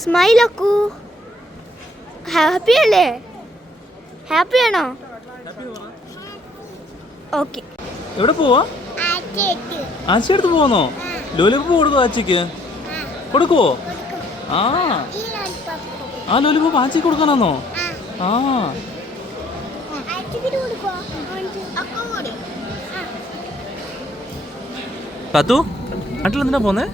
സ്മൈലക്കൂ. Happy അല്ലേ? Happy ആണോ? Okay. എവിടെ പോവാ? ആച്ചിയടുത്ത് പോന്നോ? ലോലിപോപ്പ് കൊടുക്കോ? ആച്ചിക്ക് കൊടുക്കുവോ? ആ ലോലിപോപ്പ് ആച്ചി കൊടുക്കാനാന്നോ? ആ പത്തു നാട്ടിൽ എന്തിനാ പോന്നേ?